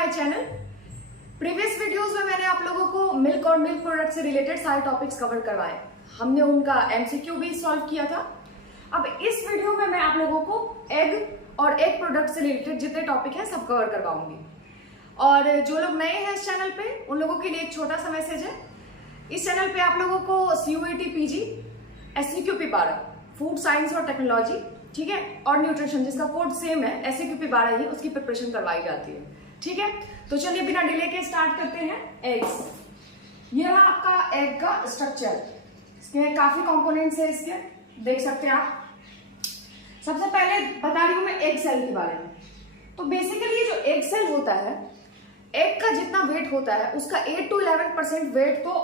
My channel. Previous videos में मैंने आप लोगों को मिल्क और मिल्क प्रोडक्ट से रिलेटेड सारे टॉपिक्स कवर करवाए। हमने उनका एमसीक्यू भी सॉल्व किया था। अब इस वीडियो में मैं आप लोगों को एग और एग प्रोडक्ट से रिलेटेड जितने टॉपिक हैं सब कवर करवाऊंगी। और जो लोग नए हैं इस चैनल पे उन लोगों के लिए एक छोटा सा मैसेज है। इस चैनल पे आप लोगों को CUET PG, SCQP 12, food science और टेक्नोलॉजी, ठीक है, और न्यूट्रिशन जिसका कोड सेम है SCQP 12 ही, उसकी प्रिपरेशन करवाई जाती है। ठीक है, तो चलिए बिना डिले के स्टार्ट करते हैं। एग्स, ये रहा आपका एग का स्ट्रक्चर। इसके काफी कंपोनेंट्स है, इसके देख सकते हैं आप। सबसे पहले बता रही हूं मैं एग सेल के बारे में। तो बेसिकली ये जो एग सेल होता है, एग का जितना वेट होता है उसका 8 to 11% वेट तो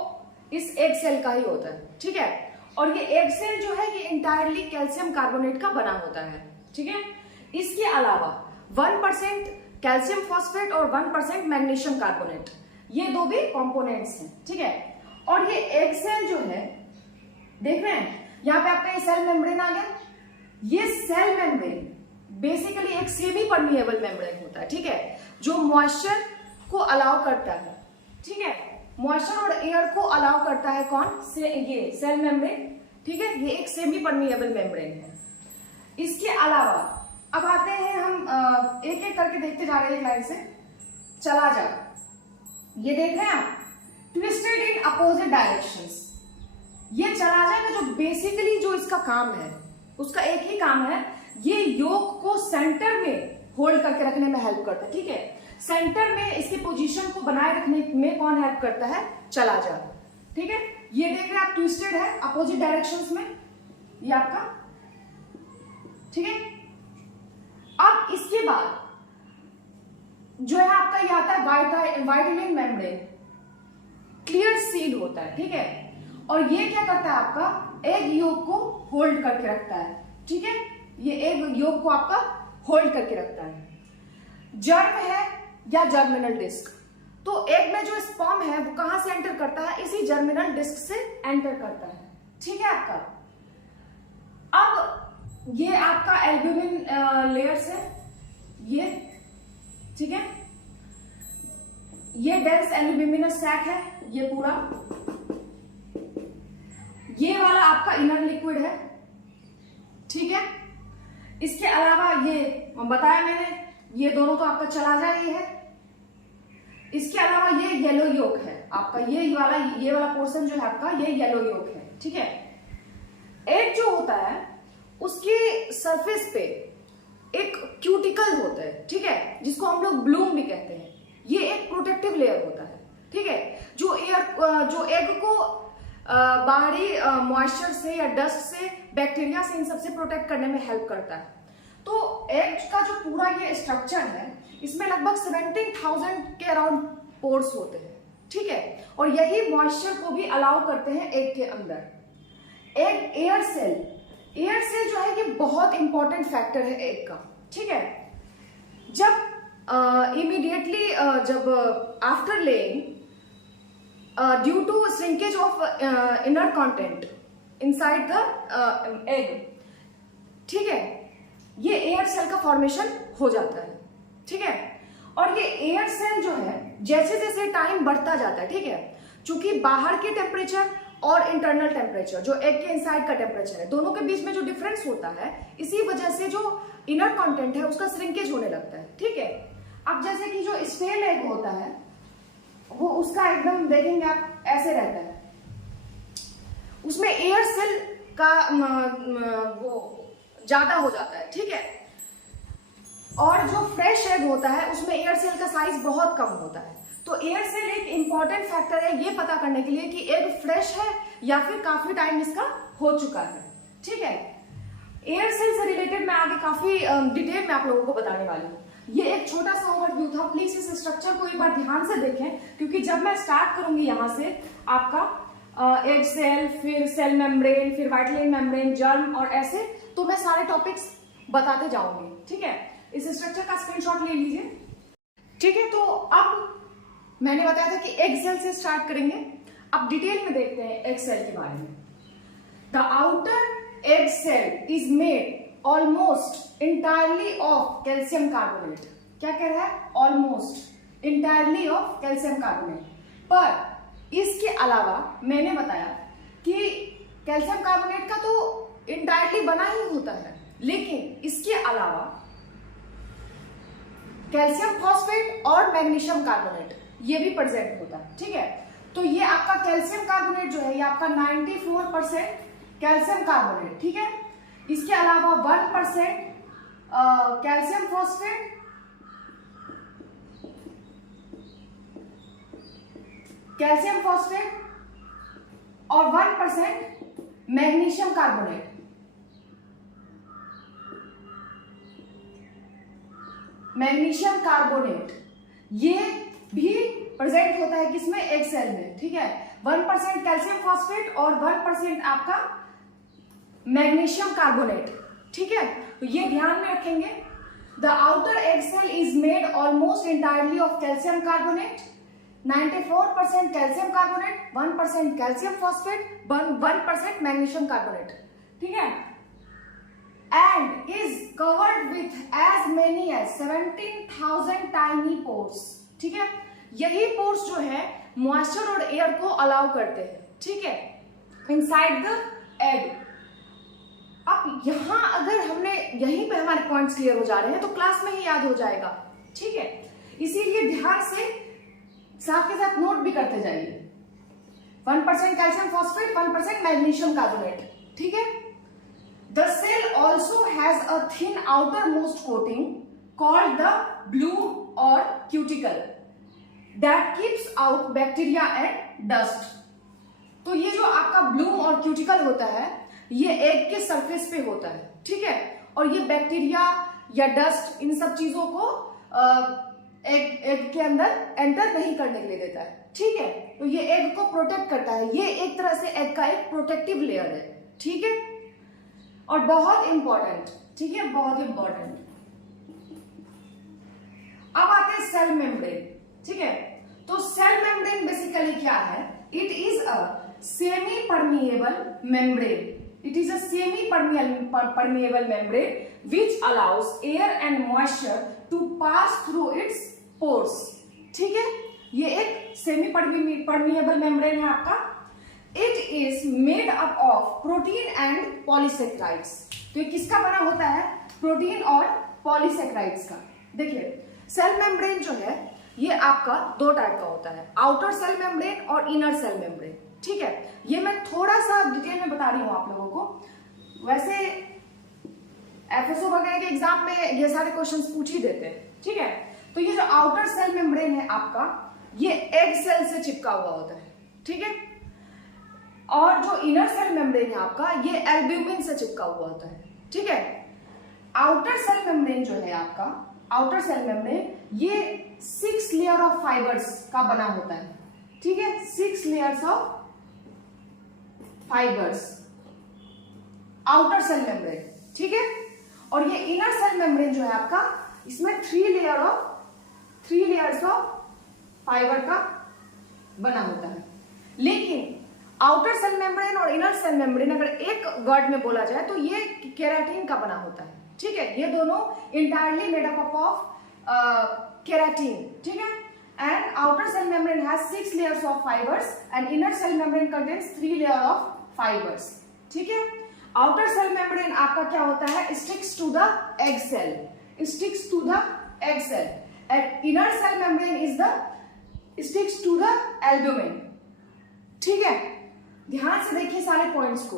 इस एग सेल का ही होता है। ठीक है, और ये एग सेल जो है ये इंटायरली कैल्शियम कार्बोनेट का बना होता है। ठीक है, इसके अलावा 1% कैल्शियम फॉस्फेट और 1% मैग्नीशियम कार्बोनेट, ये दो भी कंपोनेंट्स हैं। ठीक है, और ये एग सेल जो है देख रहे हैं यहाँ पे आपका ये सेल मेम्ब्रेन आ गया। ये सेल मेम्ब्रेन बेसिकली एक सेमी परमिएबल मेम्ब्रेन होता है। ठीक है, जो मॉइस्चर को अलाउ करता है। ठीक है, मॉइस्चर और एयर को अलाउ करता है कौन से, ये सेल मेम्ब्रेन। ठीक है, ये एक सेमी परमिएबल मेम्ब्रेन है। इसके अलावा अब आते हैं हम एक एक करके देखते जा रहे हैं एक लाइन से। चला जा, ये देख रहे हैं आप, ट्विस्टेड इन अपोजिट डायरेक्शंस। ये चला जाएगा जो बेसिकली जो इसका काम है उसका एक ही काम है, ये योग को सेंटर में होल्ड करके रखने में हेल्प करता है। ठीक है, सेंटर में इसकी पोजीशन को बनाए रखने में कौन हेल्प करता है, चला जा। ठीक है, ये देख रहे हैं आप, ट्विस्टेड है अपोजिट डायरेक्शंस में ये आपका। ठीक है, अब इसके बाद जो है आपका ये आता है वाइटिलिन मेम्ब्रेन, क्लियर सील होता है। ठीक है, और ये क्या करता है आपका एग योग को होल्ड करके रखता है। ठीक है, ये एग योग को आपका होल्ड करके रखता है। जर्म है या जर्मिनल डिस्क, तो एग में जो स्पर्म है वो कहां से एंटर करता है, इसी जर्मिनल डिस्क से एंटर करता है। ठीक है आपका। अब ये आपका एल्ब्यूमिन लेयर्स है ये। ठीक है, ये डेंस एल्ब्यूमिनस सैक है ये पूरा। ये वाला आपका इनर लिक्विड है। ठीक है, इसके अलावा ये बताया मैंने, ये दोनों तो आपका चला जा रही है। इसके अलावा ये येलो योक है आपका, ये वाला पोर्शन जो है आपका ये येलो योक है। ठीक है, एग जो होता है उसकी सरफेस पे एक क्यूटिकल होता है। ठीक है, जिसको हम लोग ब्लूम भी कहते हैं। ये एक प्रोटेक्टिव लेयर होता है। ठीक है, जो एग को बाहरी मॉइस्चर से या डस्ट से, बैक्टीरिया से, इन सबसे प्रोटेक्ट करने में हेल्प करता है। तो एग का जो पूरा ये स्ट्रक्चर है इसमें लगभग 17,000 के अराउंड पोर्स होते हैं। ठीक है, और यही मॉइस्चर को भी अलाउ करते हैं एग के अंदर। एयर सेल जो है ये बहुत इंपॉर्टेंट फैक्टर है एग का। ठीक है, जब इमीडिएटली जब after laying due to shrinkage of inner content inside the egg, ठीक है, ये एयर सेल का फॉर्मेशन हो जाता है। ठीक है, और ये एयर सेल जो है जैसे जैसे टाइम बढ़ता जाता है, ठीक है, चूंकि बाहर के टेम्परेचर और इंटरनल टेम्परेचर जो एग के इनसाइड का टेम्परेचर है दोनों के बीच में जो डिफरेंस होता है, इसी वजह से जो इनर कंटेंट है उसका श्रिंकेज होने लगता है। ठीक है, अब जैसे कि जो स्टेल एग होता है वो उसका एकदम देखेंगे आप ऐसे रहता है, उसमें एयर सेल का वो ज्यादा हो जाता है। ठीक है, और जो फ्रेश एग होता है उसमें एयर सेल का साइज बहुत कम होता है। तो एयर सेल एक इंपॉर्टेंट फैक्टर है ये पता करने के लिए कि एग फ्रेश है या फिर काफी टाइम इसका हो चुका है। ठीक है, एयर सेल से रिलेटेड मैं आगे काफी डिटेल में आप लोगों को बताने वाली हूँ। ये एक छोटा सा ओवरव्यू था, प्लीज इस स्ट्रक्चर को एक बार ध्यान से देखें, क्योंकि जब मैं स्टार्ट करूंगी यहाँ से आपका एग सेल, फिर सेल मेम्ब्रेन, फिर वाइटिलिन मेम्ब्रेन, जर्म और ऐसे, तो मैं सारे टॉपिक्स बताते जाऊंगी। ठीक है, इस स्ट्रक्चर का स्क्रीनशॉट ले लीजिए। ठीक है, तो अब मैंने बताया था कि एग सेल से स्टार्ट करेंगे। अब डिटेल में देखते हैं एग सेल के बारे में। The outer egg shell is made almost entirely of calcium carbonate. क्या कह रहा है, almost, entirely of calcium carbonate. पर इसके अलावा मैंने बताया कि कैल्शियम कार्बोनेट का तो इंटायरली बना ही होता है, लेकिन इसके अलावा कैल्शियम फॉस्फेट और मैग्नीशियम कार्बोनेट ये भी प्रेजेंट होता है। ठीक है, तो ये आपका कैल्शियम कार्बोनेट जो है ये आपका 94% कैल्शियम कार्बोनेट। ठीक है, इसके अलावा 1% कैल्शियम फॉस्फेट, और 1% मैग्नीशियम कार्बोनेट। मैग्नीशियम कार्बोनेट ये भी प्रेजेंट होता है किसमें, एग सेल में। ठीक है, 1% कैल्शियम फॉस्फेट और 1% आपका मैग्नीशियम कार्बोनेट। ठीक है, तो ये ध्यान में रखेंगे। The outer egg shell is made almost entirely of calcium carbonate, 94% calcium carbonate, 1% calcium phosphate, 1% magnesium carbonate. ठीक है, and is covered with as many as 17,000 tiny pores। ठीक है, यही पोर्स जो है मॉइस्चर और एयर को अलाउ करते हैं। ठीक है, इनसाइड द एग। अब यहां अगर हमने यहीं पे हमारे पॉइंट्स क्लियर हो जा रहे हैं तो क्लास में ही याद हो जाएगा। ठीक है, इसीलिए ध्यान से साथ के साथ नोट भी करते जाइए। 1% कैल्शियम फॉस्फेट, 1% मैग्नीशियम कार्बोनेट। ठीक है, the cell also has a thin outermost coating called the bloom or cuticle that keeps out bacteria and dust। तो ये जो आपका ब्लूम और क्यूटिकल होता है ये एग के सरफेस पे होता है। ठीक है, और ये बैक्टीरिया या डस्ट इन सब चीजों को एग के अंदर एंटर नहीं करने के लिए देता है। ठीक है, तो ये एग को प्रोटेक्ट करता है। ये एक तरह से एग का एक प्रोटेक्टिव लेयर है। ठीक है, और बहुत इंपॉर्टेंट। ठीक है, बहुत इंपॉर्टेंट। अब आते हैं सेल मेम्ब्रेन। ठीक है, तो सेल मेम्ब्रेन बेसिकली क्या है, it is a semi permeable membrane. It is a semi permeable membrane which allows air and moisture to pass through its pores. ठीक है, ये एक सेमी परमिएबल मेम्ब्रेन है आपका। It is made up of protein and polysaccharides. तो ये किसका बना होता है, प्रोटीन और पॉलीसेक्राइड्स का। देखिए, सेल मेम्ब्रेन जो है ये आपका दो टाइप का होता है, आउटर सेल मेम्ब्रेन और इनर सेल मेम्ब्रेन। ठीक है, ये मैं थोड़ा सा डिटेल में बता रही हूं आप लोगों को। वैसे एफएसओ वगैरह के एग्जाम में ये सारे क्वेश्चंस पूछ ही देते हैं। ठीक है, तो ये जो आउटर सेल मेम्ब्रेन है आपका ये एग सेल से चिपका हुआ होता है। ठीक है, और जो इनर सेल मेम्ब्रेन है आपका ये एल्ब्यूमिन से चिपका हुआ होता है। ठीक है, आउटर सेल मेम्ब्रेन जो है आपका, आउटर सेल मेम्ब्रेन ये 6 लेयर ऑफ फाइबर्स का बना होता है। ठीक है, 6 layers of fibres, outer cell membrane. ठीक है, और ये इनर सेल मेम्ब्रेन जो है आपका इसमें 3 लेयर्स ऑफ फाइबर का बना होता है। लेकिन आउटर सेल मेम्ब्रेन और इनर सेल मेम्ब्रेन अगर एक वर्ड में बोला जाए तो ये केराटिन का बना होता है। ठीक है, ये दोनों entirely made up of keratin. ठीक है, and outer cell membrane has 6 layers of fibres and inner shell membrane contains 3 layer of fibres. ठीक है, आउटर सेल मेम्ब्रेन आपका क्या होता है, sticks to the egg shell, sticks to the egg shell, and inner shell membrane is the sticks to the albumin. ठीक है, ध्यान से देखिए सारे पॉइंट्स को,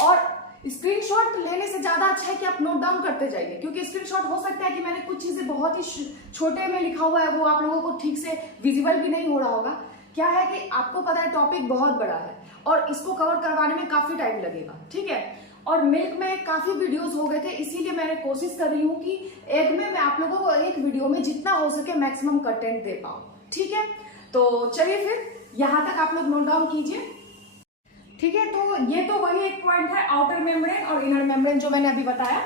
और स्क्रीनशॉट लेने से ज्यादा अच्छा है कि आप नोट डाउन करते जाइए, क्योंकि स्क्रीनशॉट हो सकता है कि मैंने कुछ चीजें बहुत ही छोटे में लिखा हुआ है वो आप लोगों को ठीक से विजिबल भी नहीं हो रहा होगा। क्या है कि आपको पता है टॉपिक बहुत बड़ा है और इसको कवर करवाने में काफी टाइम लगेगा। ठीक है, और मिल्क में काफी वीडियोस हो गए थे, इसीलिए मैंने कोशिश कर रही हूँ कि एग में मैं आप लोगों को एक वीडियो में जितना हो सके मैक्सिमम कंटेंट दे पाऊँ। ठीक है, तो चलिए फिर यहां तक आप लोग नोट डाउन कीजिए। ठीक है, तो ये तो वही एक पॉइंट है आउटर मेम्ब्रेन और इनर मेम्ब्रेन जो मैंने अभी बताया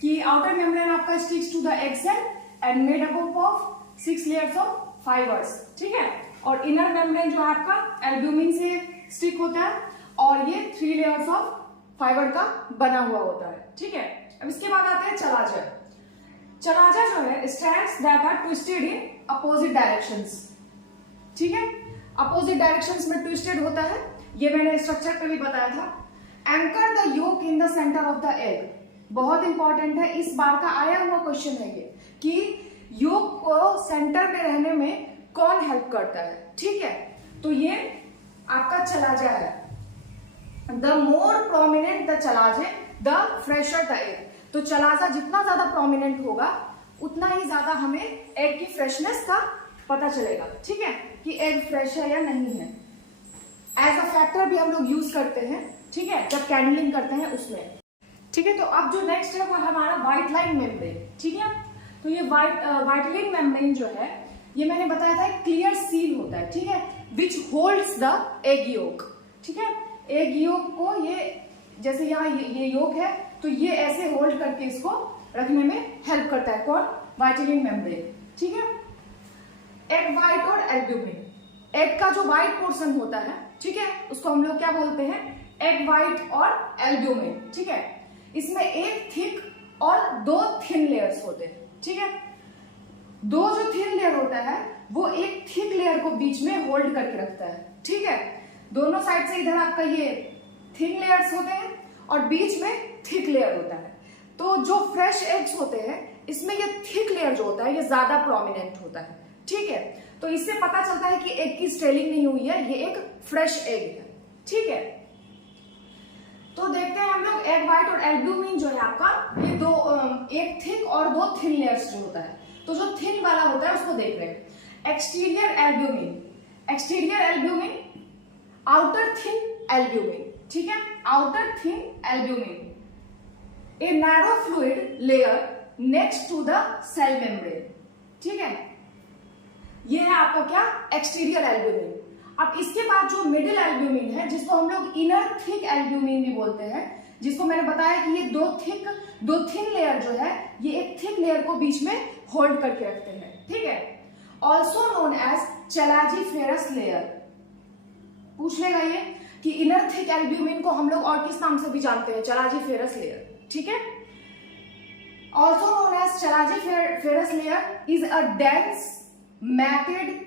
कि आउटर मेम्ब्रेन आपका sticks to the egg shell and made up of 6 layers of fibres. ठीक है, और इनर मेम्ब्रेन जो है आपका एल्ब्यूमिन से स्टिक होता है और ये 3 लेयर्स ऑफ फाइबर का बना हुआ होता है। ठीक है, अब इसके बाद आते हैं चलाजर। चलाजा जो है strands that are twisted in opposite directions, ठीक है, अपोजिट डायरेक्शंस में ट्विस्टेड होता है, ये मैंने स्ट्रक्चर पे भी बताया था। Anchor the yolk in the centre of the egg, बहुत इंपॉर्टेंट है, इस बार का आया हुआ क्वेश्चन है ये कि योक को सेंटर में रहने में कौन हेल्प करता है, ठीक है, तो ये आपका चलाजा है। The more prominent the chalazae the fresher the egg, तो चलाजा जितना ज्यादा प्रोमिनेंट होगा उतना ही ज्यादा हमें एग की फ्रेशनेस का पता चलेगा, ठीक है, कि एग फ्रेश है या नहीं है। एज अ फैक्टर भी हम लोग यूज करते हैं, ठीक है, जब कैंडलिंग करते हैं उसमें, ठीक है। तो अब जो नेक्स्ट है वो हमारा व्हाइट लाइन मेम्ब्रेन, ठीक है। तो ये व्हाइट लाइन मेम्ब्रेन जो है ये मैंने बताया था क्लियर सील होता है, ठीक है, विच होल्ड्स द एग योक, ठीक है। एग योक को ये जैसे यहाँ ये योक है तो ये ऐसे होल्ड करके इसको रखने में हेल्प करता है, कौन, व्हाइट लाइन मेम्ब्रेन, ठीक है। एग व्हाइट और एल्ब्यूमिन, एग का जो व्हाइट पोर्शन होता है, ठीक है, उसको हम लोग क्या बोलते हैं, एग व्हाइट और एल्ब्यूमिन, ठीक है। इसमें एक थिक और दो थिन लेयर्स होते हैं, ठीक है। दो जो थिन लेयर होता है वो एक थिक लेयर को बीच में होल्ड करके रखता है, ठीक है। दोनों साइड से इधर आपका ये थिन लेयर्स होते हैं और बीच में थिक लेयर होता है। तो जो फ्रेश एग्स होते हैं इसमें ये थिक लेयर जो होता है ये ज्यादा प्रोमिनेंट होता है, ठीक है। तो इससे पता चलता है कि एग की स्टेलिंग नहीं हुई है, ये एक फ्रेश एग है, ठीक है। तो देखते हैं हम लोग एग व्हाइट और एल्ब्यूमिन जो है आपका ये दो, एक थिक और दो थिन लेयर्स जो होता है। तो जो थिन वाला होता है उसको देख रहे हैं। Exterior albumin, exterior albumin, outer thin albumin, ठीक है, outer thin albumin, a narrow fluid layer next to the shell membrane, ठीक है। ये है आपका क्या, एक्सटीरियर एल्ब्यूमिन। अब इसके बाद जो मिडिल एल्ब्यूमिन है जिसको हम लोग इनर थिक एल्ब्यूमिन भी बोलते हैं, जिसको मैंने बताया कि ये दो थिन लेयर जो है ये एक थिक लेयर को बीच में होल्ड करके रखते हैं, ठीक है। Also known as chalaziferous layer, पूछ लेगा ये कि इनर थिक एल्ब्यूमिन को हम लोग और किस नाम से भी जानते हैं, चलाजीफेरस लेयर, ठीक है। Also known as chalaziferous layer is a dense matted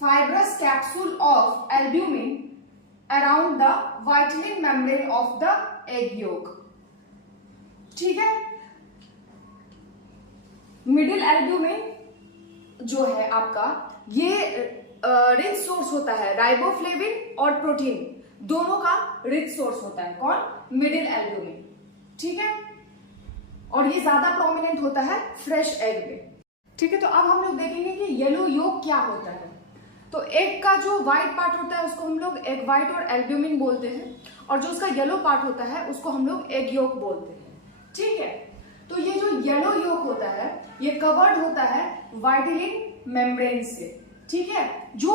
fibrous capsule of albumin around the vitelline membrane of the egg yolk, ठीक है। मिडिल एल्ब्यूमिन जो है आपका ये रिच सोर्स होता है, राइबोफ्लेविन और प्रोटीन दोनों का रिच सोर्स होता है, कौन, मिडिल एल्ब्यूमिन, ठीक है। और ये ज्यादा प्रोमिनेंट होता है फ्रेश एग में, ठीक है। तो अब हम लोग देखेंगे कि येलो योक क्या होता है। तो एग का जो व्हाइट पार्ट होता है उसको हम लोग एग व्हाइट और एल्ब्यूमिन बोलते हैं, और जो उसका येलो पार्ट होता है उसको हम लोग एग योक बोलते हैं, ठीक है। तो ये जो येलो योक होता है ये कवर्ड होता है वाइटलिन मेम्ब्रेन से, ठीक है, जो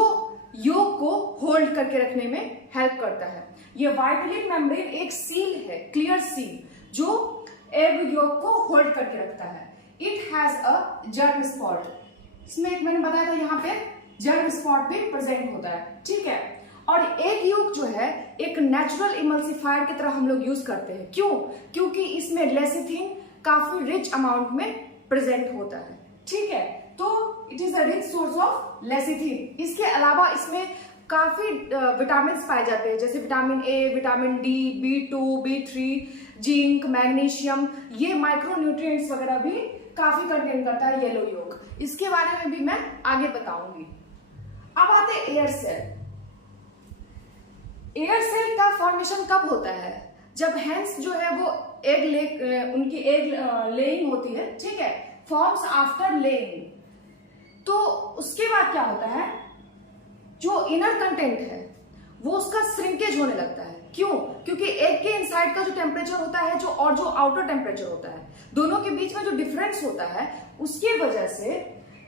योक को होल्ड करके रखने में हेल्प करता है। ये वाइटलिन मेम्ब्रेन एक सील है, क्लियर सील, जो एग योक को होल्ड करके रखता है। It has a germ spot, इसमें एक मैंने बताया था यहाँ पे जर्म स्पॉट भी प्रेजेंट होता है, ठीक है। और एग योक जो है एक नेचुरल इमल्सिफायर की तरह हम लोग यूज करते हैं, क्यों, क्योंकि इसमें लेसिथिन काफी रिच अमाउंट में प्रेजेंट होता है, ठीक है। तो it is a rich source of lecithin. इसके अलावा इसमें काफी विटामिन पाए जाते हैं, जैसे vitamin A, vitamin D, B2, B3, zinc, magnesium, ये माइक्रो न्यूट्रिएंट्स वगैरह भी काफी कंटेन करता है येलो योक। इसके बारे में भी मैं आगे बताऊंगी। अब आते हैं एयर सेल। एयर सेल का फॉर्मेशन कब होता है, जब हेंस जो है वो उनकी एग लेइंग होती है, ठीक है, फॉर्म्स आफ्टर लेइंग। तो उसके बाद क्या होता है, जो इनर कंटेंट है वो उसका श्रिंकेज होने लगता है, क्यों, क्योंकि एग के इनसाइड का जो टेम्परेचर होता है जो आउटर टेम्परेचर होता है, दोनों के बीच में जो डिफरेंस होता है उसकी वजह से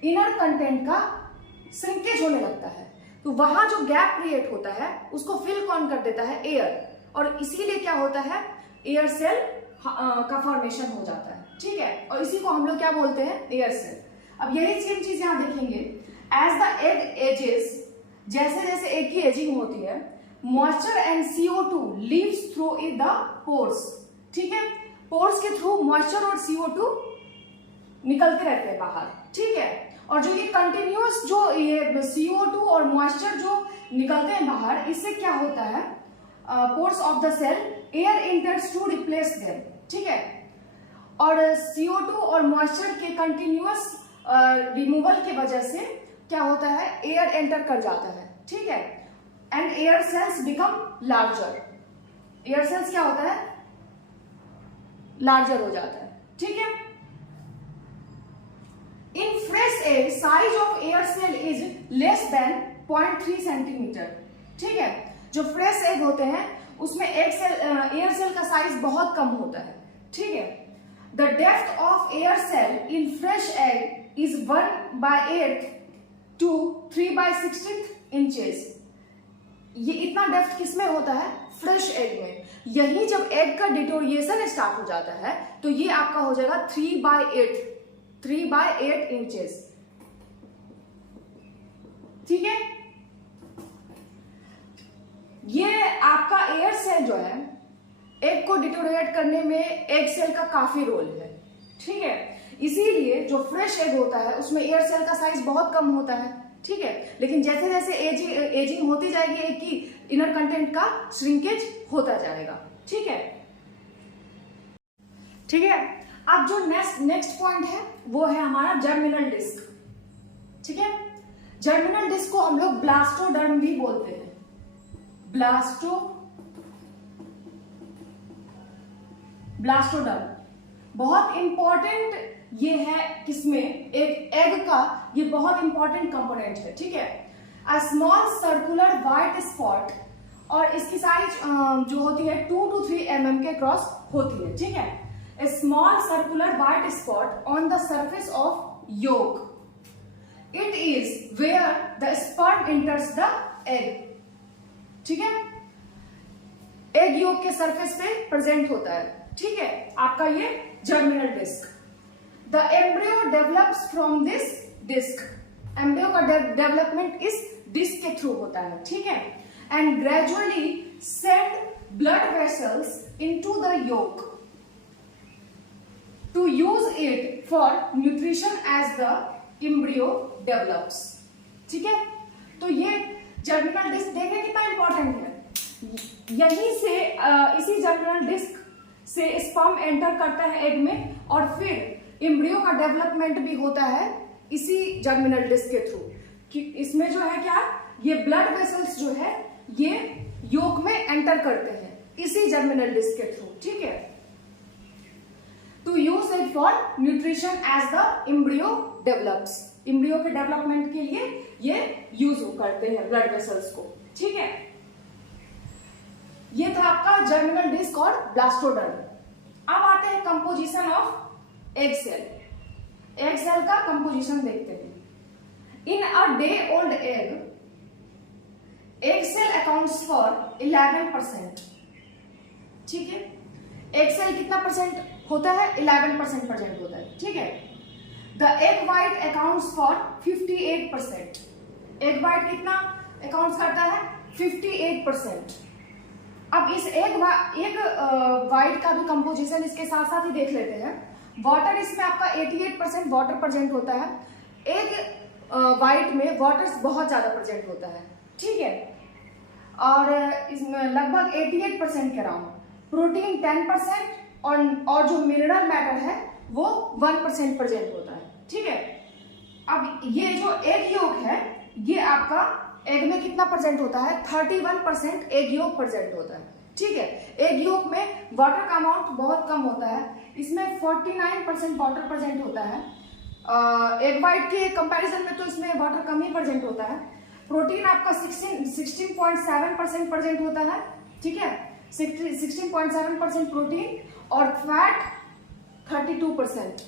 इनर कंटेंट का श्रिंकेज होने लगता है। तो वहां जो गैप क्रिएट होता है उसको फिल कौन कर देता है, एयर, और इसीलिए क्या होता है, एयर सेल का फॉर्मेशन हो जाता है, ठीक है। और इसी को हम लोग क्या बोलते हैं, एयर सेल। अब यही सेम चीज यहां देखेंगे, एज द एग एजेस, जैसे जैसे एग की एजिंग होती है, moisture and CO2 leaves through in the pores, ठीक है। पोर्स के थ्रू मॉइस्चर और CO2 निकलते रहते हैं बाहर, ठीक है। और जो ये कंटिन्यूअस जो ये CO2 और मॉइस्चर जो निकलते हैं बाहर, इससे क्या होता है, pores of the shell air enters to replace them, ठीक है। और CO2 और मॉइस्चर के कंटिन्यूअस रिमूवल की वजह से क्या होता है, एयर एंटर कर जाता है, ठीक है। And air cells become larger, air cells क्या होता है, लार्जर हो जाता है, ठीक है। In fresh egg size of air cell is less than 0.3 centimetre, ठीक है। जो फ्रेश एग होते हैं उसमें एयर सेल का साइज बहुत कम होता है, ठीक है। The depth of air cell in fresh egg is 1/8 to 3/16 inches. ये इतना डेप्थ किसमें होता है, फ्रेश एग में। यही जब एग का डिटोरिएशन स्टार्ट हो जाता है तो ये आपका हो जाएगा 3/8 इंचेस, ठीक है। ये आपका एयर सेल जो है, एग को डिटोरिएट करने में एग सेल का काफी रोल है, ठीक है। इसीलिए जो फ्रेश एग होता है उसमें एयर सेल का साइज बहुत कम होता है, ठीक है। लेकिन जैसे जैसे एजिंग होती जाएगी एग की, इनर कंटेंट का श्रिंकेज होता जाएगा, ठीक है, ठीक है। अब जो नेक्स्ट पॉइंट है वो है हमारा जर्मिनल डिस्क, ठीक है। जर्मिनल डिस्क को हम लोग ब्लास्टोडर्म भी बोलते हैं, ब्लास्टोडर्म बहुत इंपॉर्टेंट ये है, किसमें, एक एग का ये बहुत इंपॉर्टेंट कंपोनेंट है, ठीक है। A small circular white spot, और इसकी साइज जो होती है 2 to 3 mm के क्रॉस होती है, ठीक है। A small circular white spot on the surface of yolk. It is where the sperm enters the egg. ठीक है, एग योक के सरफेस पे प्रेजेंट होता है, ठीक है, आपका ये germinal disc. The embryo develops from this disc, embryo का डेवलपमेंट इस डिस्क के थ्रू होता है, ठीक है। And gradually send blood vessels into the yolk to use it for nutrition as the embryo develops, ठीक है। तो ये जर्मिनल डिस्क देखने कितना इंपॉर्टेंट है। यहीं से इसी जर्मिनल डिस्क से स्पर्म एंटर करता है एग में, और फिर एम्ब्रियो का डेवलपमेंट भी होता है इसी जर्मिनल डिस्क के थ्रू। कि इसमें जो है क्या, ये ब्लड वेसल्स जो है ये योक में एंटर करते हैं इसी जर्मिनल डिस्क के थ्रू, ठीक है। To use it for nutrition as the embryo develops, embryo के डेवलपमेंट के लिए ये यूज करते हैं ब्लड वेसल्स को, ठीक है। ये था आपका जर्मिनल डिस्क और ब्लास्टोडर्म। अब आते हैं composition of egg cell. Egg cell का कंपोजिशन देखते हैं। In a day old egg cell accounts for 11%, ठीक है। एग सेल कितना परसेंट होता है, 11% प्रेजेंट होता है, ठीक है। The egg white accounts for 58%, egg white कितना अकाउंट्स करता है, 58%। अब इस एग व्हाइट का भी कंपोजिशन इसके साथ साथ ही देख लेते हैं। वाटर इसमें आपका 88% वाटर प्रेजेंट होता है। एग व्हाइट में वाटर बहुत ज्यादा प्रेजेंट होता है, ठीक है। और इसमें लगभग 88% के अराउंड प्रोटीन 10%, और जो मिनरल मैटर है वो 1% प्रेजेंट होता है, ठीक है। अब ये जो एग योक है, ये आपका एग में कितना प्रेजेंट होता है, 31% एग योक प्रेजेंट होता है, ठीक है। एग योक में वाटर का अमाउंट बहुत कम होता है, इसमें 49% वाटर प्रेजेंट होता है। एग व्हाइट के कंपैरिजन में तो इसमें वाटर कम ही प्रेजेंट होता है। प्रोटीन आपका 16.7% प्रेजेंट होता है, ठीक है, 16.7% प्रोटीन, और फैट 32%,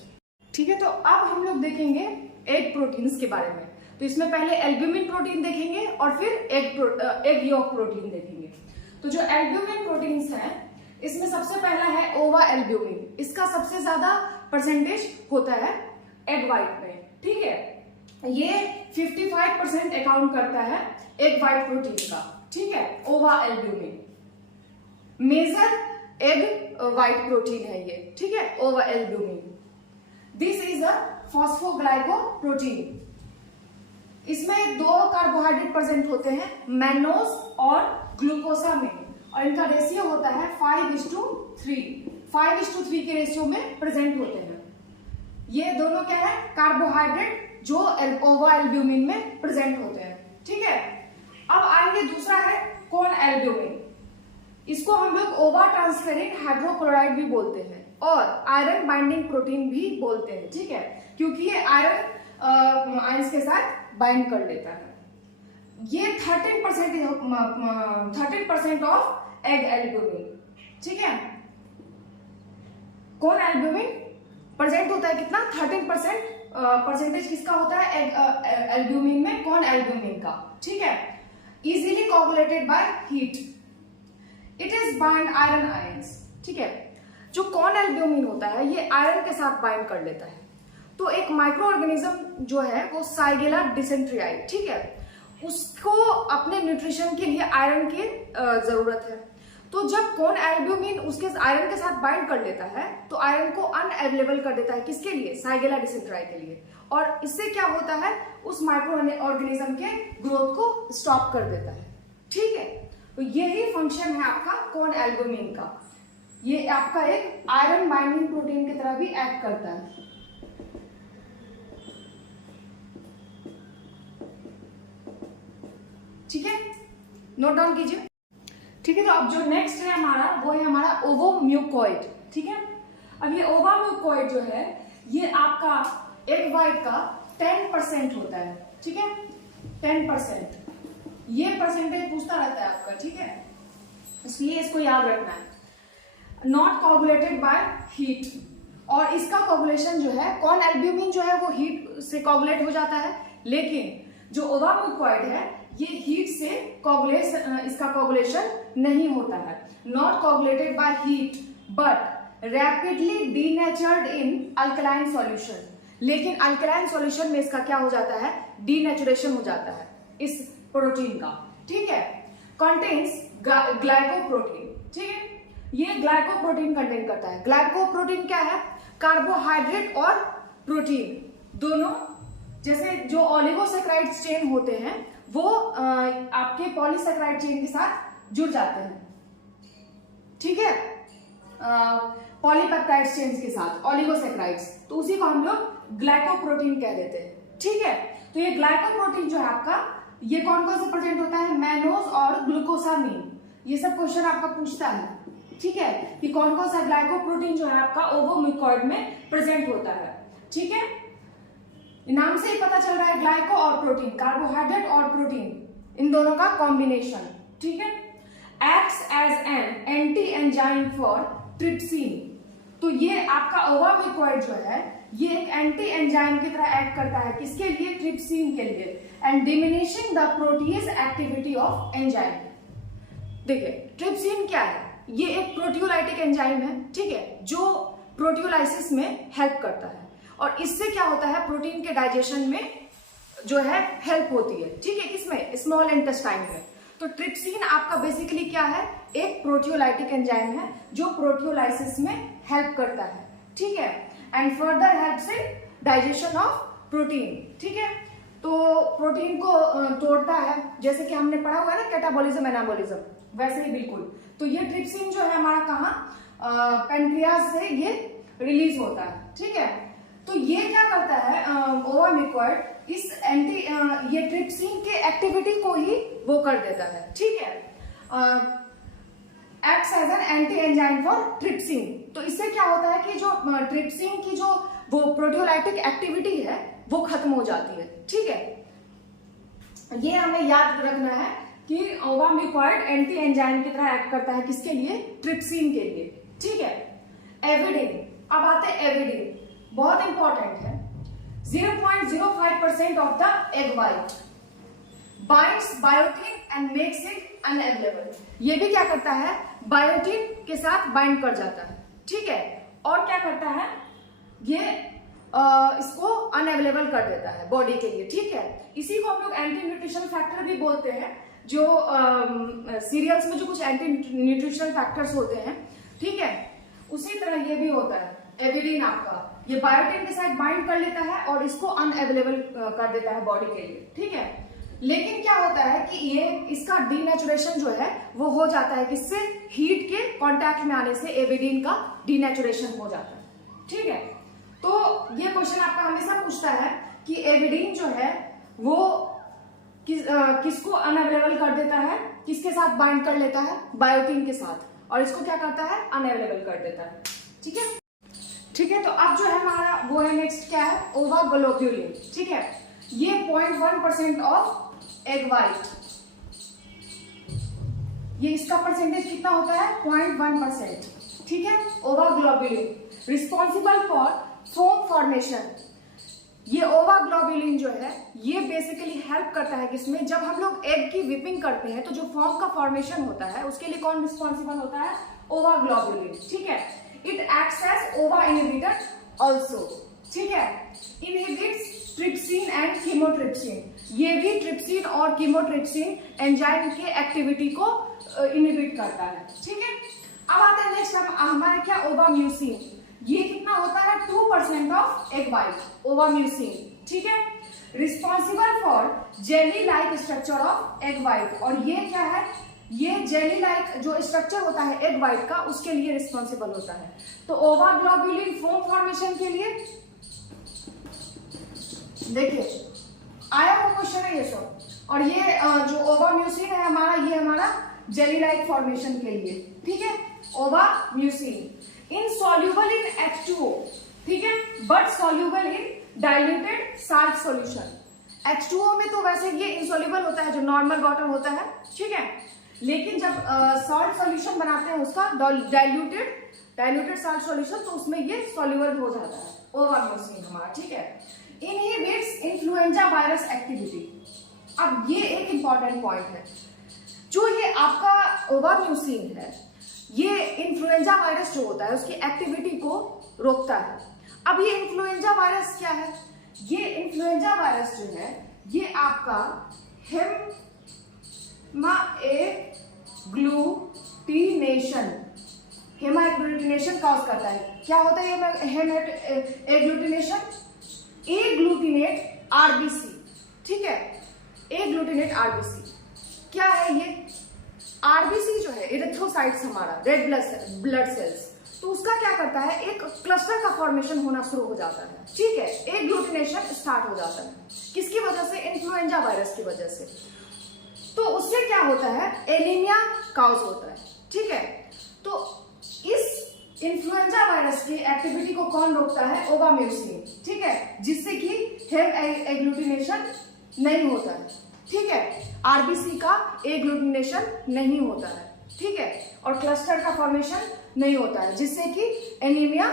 ठीक है। तो अब हम लोग देखेंगे एग प्रोटीन्स के बारे में। तो इसमें पहले एल्ब्यूमिन प्रोटीन देखेंगे और फिर एग योक प्रोटीन देखेंगे। तो जो एल्ब्यूमिन प्रोटीन्स हैं, इसमें सबसे पहला है ओवा एल्ब्यूमिन। इसका सबसे ज्यादा परसेंटेज होता है एग व्हाइट में, ठीक है। ये 55% अकाउंट करता है एग व्हाइट प्रोटीन का, ठीक है, ova albumin. Major egg white protein है ये, ठीक है, ova albumin. This is a phosphoglycoprotein. इसमें दो कार्बोहाइड्रेट प्रेजेंट होते हैं, मैनोज और ग्लूकोसामिन, और इनका रेशियो होता है 5:3। 5:3 के रेशियो में प्रेजेंट होते हैं। ये दोनों क्या है, कार्बोहाइड्रेट जो ओवा एल्ब्यूमिन में प्रेजेंट होते हैं। ठीक है, अब आएंगे दूसरा है कौन एल्ब्यूमिन। इसको हम लोग ओवा ट्रांसफेरिन हाइड्रोक्लोराइड भी बोलते हैं और आयरन बाइंडिंग प्रोटीन भी बोलते हैं। ठीक है, क्योंकि ये आयरन आयंस के साथ बाइंड कर लेता है। ये 13% ऑफ एग एल्ब्यूमिन। ठीक है, कौन एल्ब्यूमिन प्रेजेंट होता है कितना, 13% परसेंटेज किसका होता है एल्ब्यूमिन में, कौन एल्ब्यूमिन का। ठीक है, easily coagulated by heat, it is bind iron ions. ठीक है, जो कौन एल्ब्यूमिन होता है ये आयरन के साथ बाइंड कर लेता है। तो एक माइक्रो ऑर्गेनिज्म जो है वो साइगेला डिसेंट्रियाई, ठीक है, उसको अपने न्यूट्रिशन के लिए आयरन की जरूरत है। तो जब कौन एल्ब्यूमिन उसके आयरन के साथ बाइंड कर लेता है तो आयरन को अनअवेलेबल कर देता है, किसके लिए, साइगेला डिसेंट्रियाई के लिए, और इससे क्या होता है, उस माइक्रो ऑर्गेनिज्म के ग्रोथ को स्टॉप कर देता है। ठीक है, तो यही फंक्शन है आपका कौन एल्ब्यूमिन का। ये आपका एक आयरन बाइंडिंग प्रोटीन की तरह भी एक्ट करता है। ठीक है, नोट डाउन कीजिए। ठीक है, तो अब जो नेक्स्ट है हमारा वो है हमारा ओवोम्यूकॉइड। ठीक है, अब ये ओवोम्यूकॉइड जो है ये आपका एग वाइट का 10% होता है। ठीक है, 10%, ये परसेंटेज पूछता रहता है आपका। ठीक है, इसलिए इसको याद रखना है। नॉट कोगुलेटेड बाय हीट, और इसका कोगुलेशन जो है, कौन एल्ब्यूमिन जो है वो हीट से कोगुलेट हो जाता है, लेकिन जो ओवोम्यूकॉइड है ये हीट से इसका कोगुलेशन नहीं होता है। Not coagulated by heat but rapidly denatured in alkaline solution, लेकिन अल्कलाइन सॉल्यूशन में इसका क्या हो जाता है, डीनेचुरेशन हो जाता है इस प्रोटीन का। ठीक है, कंटेन्स ग्लाइकोप्रोटीन। ठीक है, ये ग्लाइकोप्रोटीन कंटेन करता है। ग्लाइकोप्रोटीन क्या है, कार्बोहाइड्रेट और प्रोटीन दोनों, जैसे जो ओलिगोसैकेराइड चेन होते हैं वो आपके पॉलीसैकेराइड चेन के साथ जुड़ जाते हैं। ठीक है, पॉलीपेप्टाइड चेन्स के साथ ओलिगोसैकेराइड्स, तो उसी को हम लोग ग्लाइकोप्रोटीन कह देते हैं। ठीक है, तो ये ग्लाइकोप्रोटीन जो है आपका, ये कौन कौन से प्रेजेंट होता है, मैनोज और ग्लूकोसामिन। ये सब क्वेश्चन आपका पूछता है। ठीक है, कि कौन कौन सा ग्लाइकोप्रोटीन जो है आपका ओवोम्यूकॉइड में प्रेजेंट होता है। ठीक है, नाम से ही पता चल रहा है, ग्लाइको और प्रोटीन, कार्बोहाइड्रेट और प्रोटीन, इन दोनों का कॉम्बिनेशन। ठीक है, acts as an anti enzyme for trypsin, तो ये आपका ओवोम्यूकॉइड जो है ये एक एंटी एंजाइम की तरह एक्ट करता है, किसके लिए, ट्रिप्सिन के लिए, and diminishing the proteases activity of enzyme. देखिए ट्रिप्सिन क्या है, ये एक प्रोटियोलाइटिक एंजाइम है। ठीक है, जो प्रोटियोलाइसिस में हेल्प करता है, और इससे क्या होता है, प्रोटीन के डाइजेशन में जो है हेल्प होती है। ठीक है, किसमें, स्मॉल इंटेस्टाइन में। तो ट्रिप्सिन आपका बेसिकली क्या है, एक प्रोटियोलाइटिक एंजाइम है जो प्रोटियोलाइसिस में हेल्प करता है। ठीक है, and further helps in digestion of protein. ठीक है, तो प्रोटीन को तोड़ता है, जैसे कि हमने पढ़ा हुआ है ना कैटाबॉलिज्म एनाबॉलिज्म, वैसे ही बिल्कुल। तो ये ट्रिप्सिन जो है हमारा कहाँ, पेनक्रियाज से ये रिलीज होता है। ठीक है, तो ये क्या करता है, ओवोम्यूकॉइड इस ये ट्रिप्सिन के एक्टिविटी को ही वो कर देता है। ठीक है, acts as an anti enzyme for trypsin. तो इससे क्या होता है कि जो ट्रिप्सिन की जो वो प्रोटियोलाइटिक एक्टिविटी है वो खत्म हो जाती है। ठीक है, ये हमें याद रखना है कि ओवोम्यूकॉइड एंटी एंजाइम की तरह एक्ट करता है, किसके लिए, ट्रिप्सिन के लिए। ठीक है, एविडिन, अब आते हैं एविडिन, बहुत इंपॉर्टेंट है। 0.05% of the egg white binds biotin and makes it unavailable. ये भी क्या करता है, बायोटिन के साथ बाइंड कर जाता है। ठीक है, और क्या करता है, ये इसको अनअवेलेबल कर देता है बॉडी के लिए। ठीक है, इसी को हम लोग एंटी न्यूट्रिशन फैक्टर भी बोलते हैं, जो सीरियल्स में जो कुछ एंटी न्यूट्रिशनल फैक्टर्स होते हैं। ठीक है, उसी तरह ये भी होता है एविडिन आपका, ये बायोटिन के साथ बाइंड कर लेता है और इसको अनअवेलेबल कर देता है बॉडी के लिए, ठीक है। लेकिन क्या होता है कि ये इसका डीनेचुरेशन जो है वो हो जाता है, किससे? हीट के कांटेक्ट में आने से एविडीन का डीनेचुरेशन हो जाता है, ठीक है। तो ये क्वेश्चन आपका हमेशा पूछता है कि एविडीन जो है वो किसको अनअवेलेबल कर देता है, किसके साथ बाइंड कर लेता है? बायोटिन के साथ, और इसको क्या करता है? अनअवेलेबल कर देता है, ठीक है। ठीक है, तो अब जो है हमारा वो है नेक्स्ट क्या है? ओवा ग्लोब्यूलिन, ठीक है। ये 0.1% ऑफ एग वाइट, ये इसका परसेंटेज कितना होता है? 0.1%, ठीक है। ओवा globulin responsible for foam formation. ये ओवा ग्लोब्यूलिन जो है ये बेसिकली हेल्प करता है किसमें? जब हम लोग एग की विपिंग करते हैं तो जो फॉर्म का फॉर्मेशन होता है उसके लिए कौन रिस्पॉन्सिबल होता है? ओवा ग्लोब्यूलिन, ठीक है। इट एक्ट्स एज ओवा इनहिबिटर ऑल्सो, ठीक है। इनहिबिट्स ट्रिप्सिन एंड कीमोट्रिप्सिन, ये भी ट्रिप्सिन और कीमोट्रिप्सिन एंजाइम के एक्टिविटी को इनहिबिट करता है, ठीक है। अब आते हैं नेक्स्ट हमारे क्या? ओवाम्यूसिन, ये कितना होता है? 2% ऑफ एग वाइट, ओवाम्यूसिन, ठीक है। Responsible for jelly like structure of egg white, और ये क्या है? ये जेली लाइक जो स्ट्रक्चर होता है एग वाइट का उसके लिए रिस्पॉन्सिबल होता है। तो ओवा ग्लोब्यूलिन फोम फॉर्मेशन के लिए देखिए आया हुआ क्वेश्चन है ये सब, और ये जो ओवाम्यूसिन है हमारा, ये हमारा जेली लाइक फॉर्मेशन के लिए, ठीक है। ओवाम्यूसिन इनसॉल्युबल इन H2O, ठीक है, but soluble in diluted salt solution. H2O में तो वैसे ये इनसॉल्युबल होता है जो नॉर्मल वाटर होता है, ठीक है। लेकिन जब सॉल्ट सॉल्यूशन बनाते हैं उसका डाइल्यूटेड साल्ट सॉल्यूशन, तो उसमें ये सॉल्युबल हो जाता है ओवाम्यूसिन हमारा, ठीक है। Inhibits influenza virus activity. अब ये एक इंपॉर्टेंट पॉइंट है, जो ये आपका ओवाम्यूसिन है ये इन्फ्लुएंजा वायरस जो होता है उसकी एक्टिविटी को रोकता है। अब ये इन्फ्लुएंजा वायरस क्या है? ये इन्फ्लुएंजा वायरस जो है ये आपका हेमाग्लूटिनेशन कॉज करता है। क्या होता है एग्लूटिनेशन? एग्लूटिनेट आरबीसी, ठीक है। एग्लूटिनेट आरबीसी क्या है? ये आरबीसी जो है एरिथ्रोसाइट्स हमारा रेड ब्लड सेल्स, तो उसका क्या करता है? एक क्लस्टर का फॉर्मेशन होना शुरू हो जाता है, ठीक है। एग्लूटिनेशन स्टार्ट हो जाता है, किसकी वजह से? इन्फ्लुएंजा वायरस की वजह से। तो उससे क्या होता है? एनीमिया काउज होता है, ठीक है। तो इस इन्फ्लुएंजा वायरस की एक्टिविटी को कौन रोकता है? ओवाम्यूसिन, ठीक है, जिससे कि एग्लूटिनेशन नहीं होता है, ठीक है। आरबीसी का एग्लूटिनेशन नहीं होता है, ठीक है, और क्लस्टर का फॉर्मेशन नहीं होता है, जिससे कि एनीमिया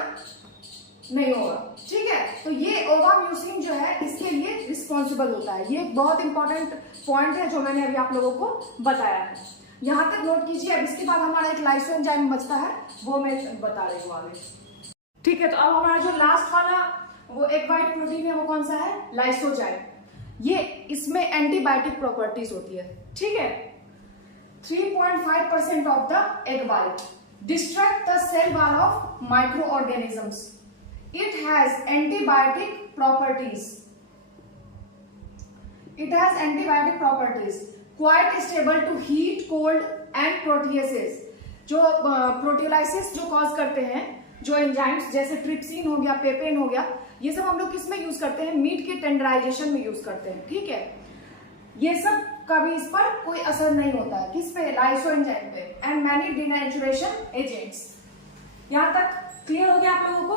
नहीं होगा, ठीक है। तो ये ओवाम्यूसिन जो है इसके लिए रिस्पॉन्सिबल होता है। ये एक बहुत इंपॉर्टेंट पॉइंट है जो मैंने अभी आप लोगों को बताया है, यहां तक नोट कीजिए। अब इसके बाद हमारा एक लाइसोएंजाइम बचता है, वो मैं बता रही हूँ आगे, ठीक है। तो अब हमारा जो लास्ट वाला वो एग वाइट प्रोटीन है वो कौन सा है? लाइसोजाइम। ये इसमें एंटीबायोटिक प्रॉपर्टीज होती है, ठीक है। 3.5% of the egg white distract the cell wall of microorganisms. It has antibiotic properties, quite stable to heat, cold and proteases. जो प्रोटियोलाइसिस जो कॉज करते हैं, जो एंजाइम्स जैसे ट्रिप्सिन हो गया, पेपेन हो गया, ये सब हम लोग किस में यूज करते हैं? मीट के टेंडराइजेशन में यूज करते हैं, ठीक है। ये सब कभी इस पर कोई असर नहीं होता है, किस पे? लाइसोएंजाइम पे। And many denaturation agents. यहां तक क्लियर हो गया आप लोगों को?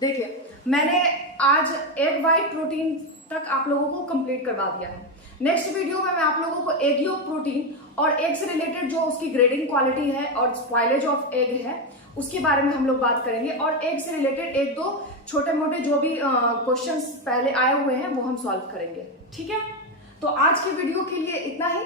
देखिए मैंने आज एग वाइट प्रोटीन तक आप लोगों को कंप्लीट करवा दिया है। नेक्स्ट वीडियो में मैं आप लोगों को एग योक प्रोटीन और एग से रिलेटेड जो उसकी ग्रेडिंग क्वालिटी है और स्पॉइलेज ऑफ एग है उसके बारे में हम लोग बात करेंगे, और एग से रिलेटेड एक दो छोटे मोटे जो भी क्वेश्चंस पहले आए हुए हैं वो हम सॉल्व करेंगे, ठीक है। तो आज की वीडियो के लिए इतना ही।